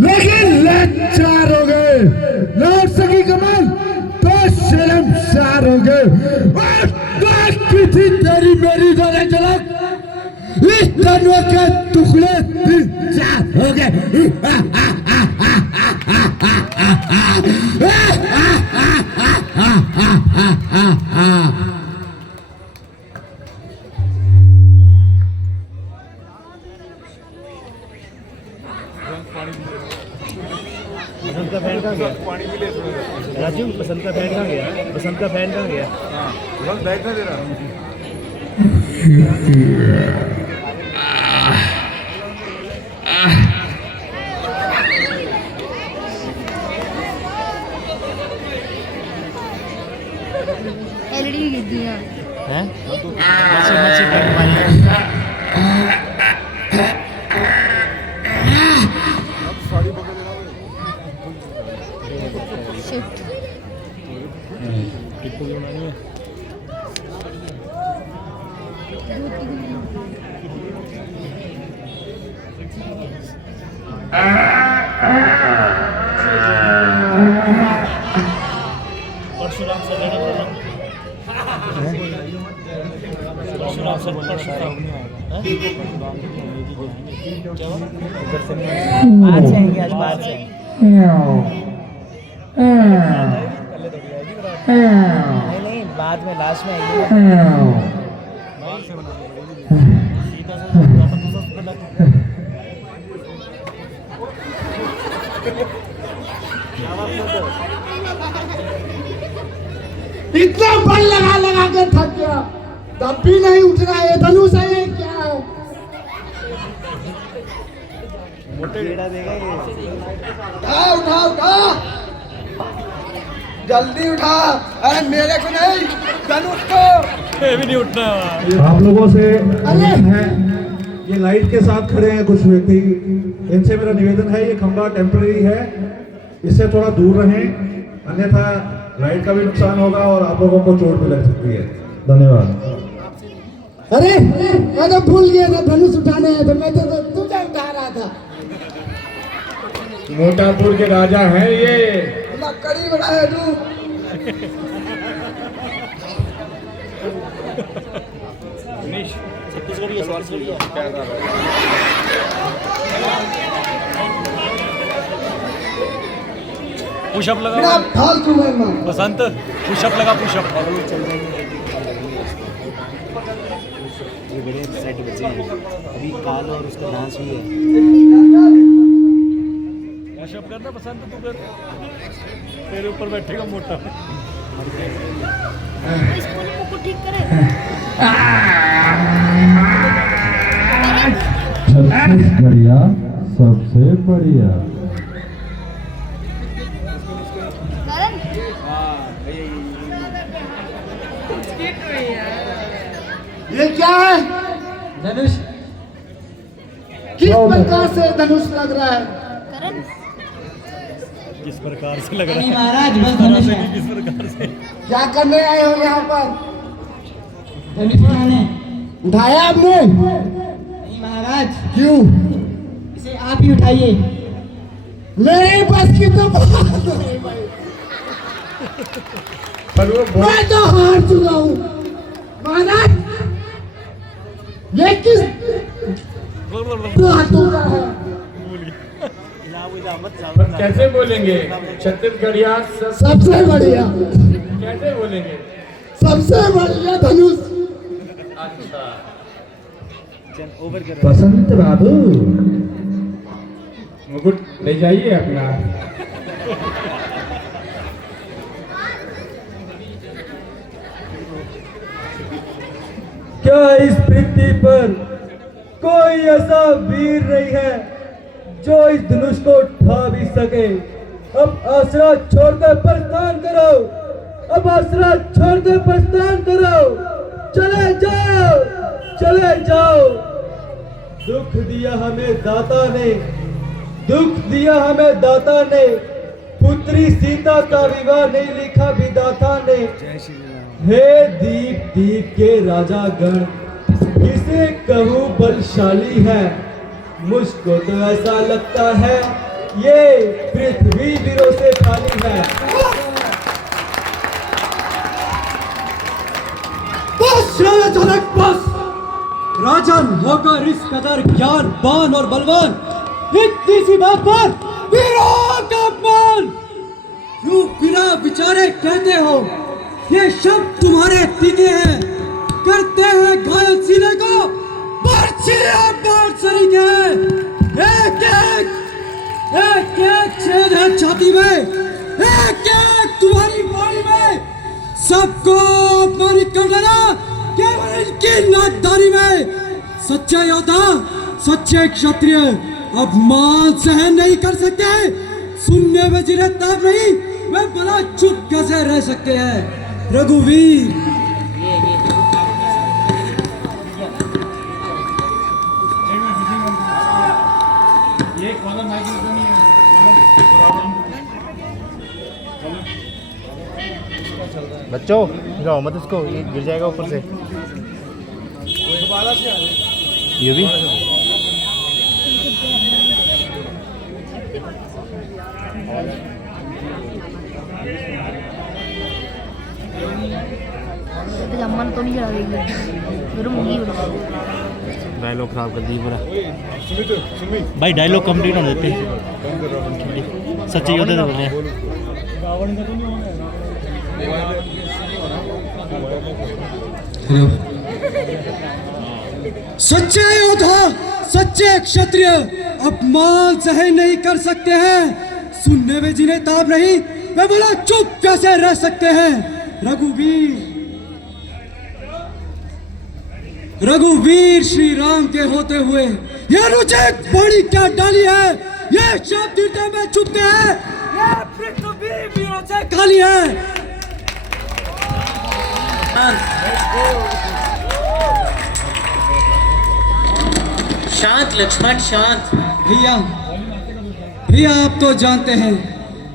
लेकिन लाचार हो गए, लौट सकी कमल तो शर्मसार हो गए। और की थी तेरी मेरी दोनों झलक, इस दोनों के टुकड़े तीन चार हो गए। बसंत का फैन कहाँ गया? राजू, बसंत का फैन कहाँ गया? बसंत का फैन कहाँ गया? बस बैठ ना दे रहा। एलईडी गिर दिया हैं? मच्छी फैन मारी। शिट टिप्पू की बनानी है। परशुराम से लेना पड़ेगा। परशुराम से परशुराम क्या हुआ? बाहर से आएंगे आज, बाहर से नहीं नहीं, बाद में लास्ट में आएंगे। इतना बल लगा लगा के थक गया, तब भी नहीं उठ रहा है। धनुष है ये क्या है? कीड़ा देगा ये। उठा उठा उठा, जल्दी उठा। अरे मेरे को नहीं, धनुष को। ये भी नहीं उठना। आप लोगों से निवेदन है, ये लाइट के साथ खड़े हैं कुछ व्यक्ति, इनसे मेरा निवेदन है, ये खंभा टेम्पररी है, इससे थोड़ा दूर रहें, अन्यथा लाइट का भी नुकसान होगा और आप लोगों को चोट भी लग सकती है। धन्यवाद। अरे मैं तो भूल गया था धनुष उठाने है, तो मैं तो तुझे उठा रहा था। मोटापुर के राजा हैं ये। लकड़ी बड़ा है तू। छत्तीसगढ़ी सवाल छोड़िए। पुशअप लगा मेरा फालतू है मां। बसंत, पुशअप लगा, पुशअप। ये बड़े सेट बचे हैं अभी, काल और उसका डांस भी है। पुशअप करना बसंत, तू कर, तेरे ऊपर बैठेगा मोटा। स्कूल को ठीक करे। छत्तीसगढ़िया सबसे बढ़िया। ये क्या है? धनुष। किस प्रकार से धनुष लग रहा है? करण किस प्रकार से लग रहा है? महाराज बस धनुष है। किस प्रकार से? क्या करने आए हो यहाँ पर? धनुष उठाने। उठाया आपने? नहीं महाराज, क्यों? इसे आप ही उठाइए। मेरे बस की तो बात नहीं भाई। मैं तो हार चुका हूँ महाराज। ये किस हाथों का है? कैसे बोलेंगे? छत्तीसगढ़िया सबसे बढ़िया, कैसे बोलेंगे? सबसे बढ़िया धनुष। बसंत बाबू, मुकुट ले जाइए अपना। क्या इस पृथ्वी पर कोई ऐसा वीर नहीं है जो इस धनुष को उठा भी सके? अब आसरा छोड़कर प्रस्थान करो, अब आसरा छोड़कर प्रस्थान करो, चले जाओ, चले जाओ। दुख दिया हमें दाता ने, दुख दिया हमें दाता ने, पुत्री सीता का विवाह नहीं लिखा विधाता ने। हे दीप दीप के राजा गण, किसे कहूँ बलशाली है, मुझको तो ऐसा लगता है ये पृथ्वी वीरों से खाली है। बस राजा जनक बस। राजन होकर इस कदर ज्ञानवान और बलवान, इतनी सी बात पर वीरों का अपमान क्यों बिना विचारे कहते हो? ये शब्द तुम्हारे तीखे हैं, करते हैं घायल सीने को बार सरीखे हैं। एक एक छेद है छाती में, एक एक तुम्हारी बॉडी में। सबको अपमानित कर देना केवल इनकी नाकदारी में। सच्चे योद्धा, सच्चे क्षत्रिय अपमान सहन नहीं कर सकते। सुनने में जिन्हें ताब नहीं, वे भला चुप कैसे रह सकते हैं? रघुवीर बच्चों गिराओ मत इसको, ये गिर जाएगा ऊपर से। ये भी तो जम्मन तो नहीं चला देंगे मेरे मुंगी डायलॉग खराब कर दिए पूरा। भाई डायलॉग कंप्लीट होने देते, सच्चे योद्धा से बोल रहे हैं। सच्चे योद्धा, सच्चे क्षत्रिय अपमान सहन नहीं कर सकते हैं। सुनने में जिन्हें ताब नहीं, वे बोला चुप कैसे रह सकते हैं? रघुवीर श्री राम के होते हुए ये अनुचित बड़ी क्या डाली है? ये शब्द हृदय में चुपते हैं, ये पृथ्वी वीरों से खाली है। शांत लक्ष्मण शांत। भैया आप तो जानते हैं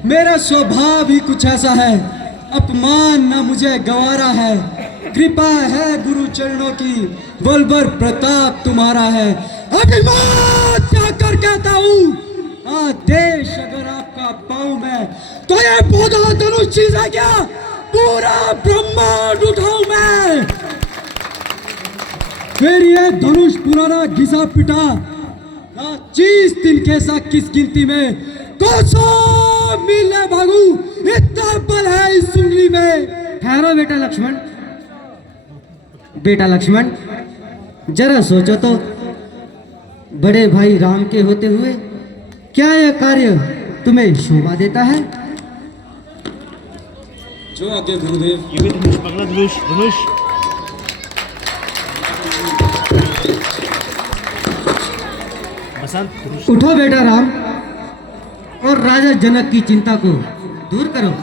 मेरा स्वभाव ही कुछ ऐसा है। अपमान न मुझे गंवारा है, कृपा है गुरु चरणों की, बलबर प्रताप तुम्हारा है। अभिमान जाकर कहता हूँ, आदेश अगर आपका पाऊं मैं, तो ये पौधा धनुष चीज है क्या? पूरा ब्रह्मांड उठाऊं मैं। फिर ये धनुष पुराना घिसा पिटा, 25 दिन कैसा किस गिनती में, कोसों मील भागू, इतना बल है इस उंगली में। ठहरो बेटा लक्ष्मण, जरा सोचो तो, बड़े भाई राम के होते हुए क्या यह कार्य तुम्हें शोभा देता है? जो आगे गुरुदेव। ये भी धनुष पकड़ा, धनुष बसंत धनुष। उठो बेटा राम, और राजा जनक की चिंता को दूर करो।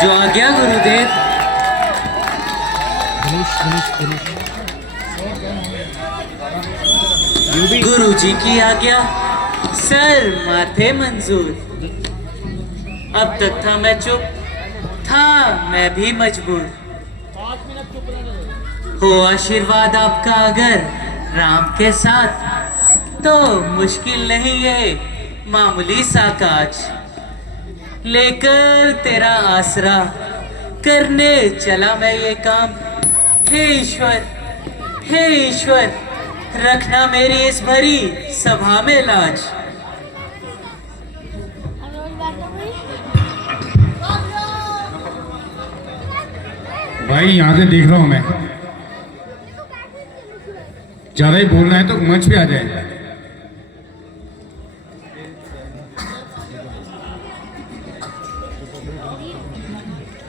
जो आज्ञा गुरुदेव। धनुष गुरु जी की आज्ञा, सर माथे मंजूर। अब तक था मैं चुप, था मैं भी मजबूर। हो आशीर्वाद आपका अगर राम के साथ, तो मुश्किल नहीं है मामूली सा काज। लेकर तेरा आसरा करने चला मैं ये काम। हे ईश्वर रखना मेरी इस भरी सभा में लाज। भाई यहाँ से देख रहा हूँ मैं, ज्यादा ही बोलना है तो मंच पे आ जाए।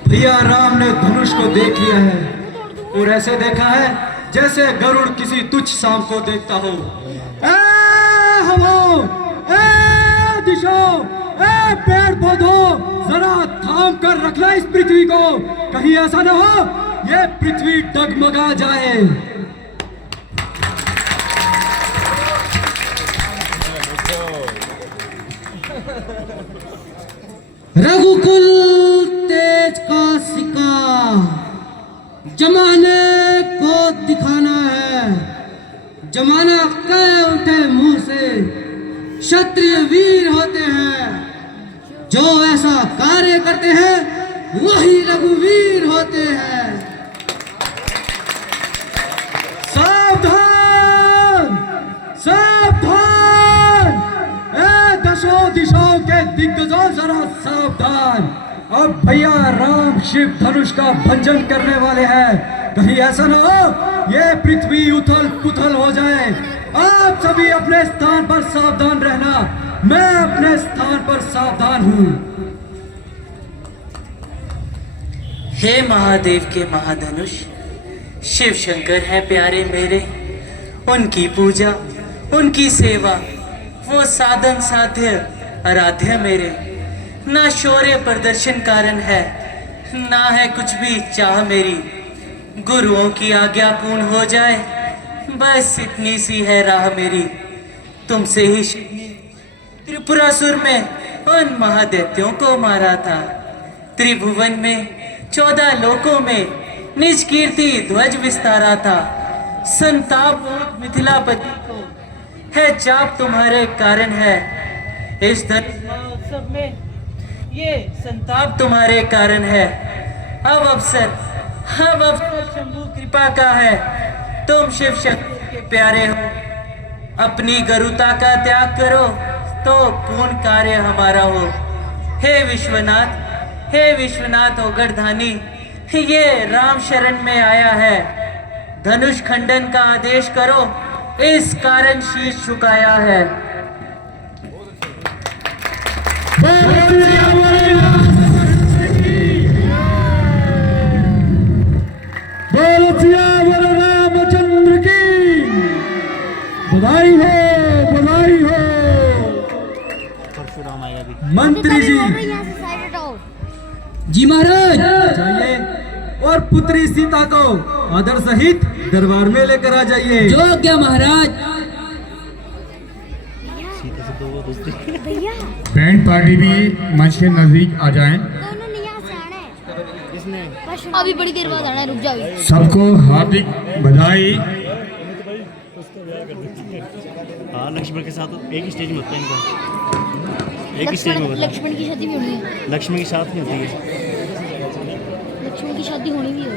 भैया राम ने धनुष को देख लिया है, और ऐसे देखा है जैसे गरुड़ किसी तुच्छ सांप को देखता हो। ए हवो, ए दिशो, ए पेड़ पौधों, जरा थाम कर रखना इस पृथ्वी को। कहीं ऐसा न हो ये पृथ्वी डगमगा जाए। रघुकुल तेज का सिक्का जमाने को दिखाना है। जमाना कह उठे क्षत्रिय वीर होते हैं। जो ऐसा कार्य करते हैं वही रघुवीर होते हैं। सावधान सावधान, ए दशों दिशाओं के दिग्गजों जरा सावधान। अब भैया राम शिव धनुष का भंजन करने वाले हैं। कहीं ऐसा ना हो ये पृथ्वी उथल पुथल हो जाए। आप सभी अपने स्थान पर सावधान रहना। मैं अपने स्थान पर सावधान हूं। हे महादेव के महाधनुष, शिव शंकर है प्यारे मेरे। उनकी पूजा, उनकी सेवा, वो साधन साध्य आराध्य मेरे। ना शौर्य प्रदर्शन कारण है, ना है कुछ भी चाह मेरी। गुरुओं की आज्ञा पूर्ण हो जाए, बस इतनी सी है राह मेरी। तुमसे ही त्रिपुरासुर में उन महादैत्यों को मारा था। त्रिभुवन में 14 लोकों में निज कीर्ति ध्वज विस्तारा था। संताप मिथिलापति को है चाप तुम्हारे कारण है। इस धनुष में ये संताप तुम्हारे कारण है। अब अवसर शंभु कृपा का है। तुम शिव शक्ति के प्यारे हो। अपनी गरुता का त्याग करो तो पूर्ण कार्य हमारा हो। हे विश्वनाथ ओगरधानी, ये राम शरण में आया है। धनुष खंडन का आदेश करो, इस कारण शीश झुकाया है। बोलो सियावर रामचंद्र की बधाई हो, बधाई हो। परशुराम आएगा अभी। मंत्री जी यहाँ से साइड हटाओ। जी महाराज जाइए और पुत्री सीता को आदर सहित दरबार में लेकर आ जाइए। जो क्या महाराज। सीता से दो दूसरी। भैया बैंड पार्टी भी मंच के नजदीक आ जाएं। दोनों नहीं यहाँ से आना है। किसने? अभी बड़ी देर बाद आना है, रुक जाओ अभी। सबको हार्दिक बधाई। हाँ, लक्ष्मण के साथ एक ही स्टेज में होता है इनका। एक ही स्टेज में होता है। लक्ष्मण की शादी भी होनी है। लक्ष्मी के साथ नहीं होती है। लक्ष्मण की शादी होनी भी है।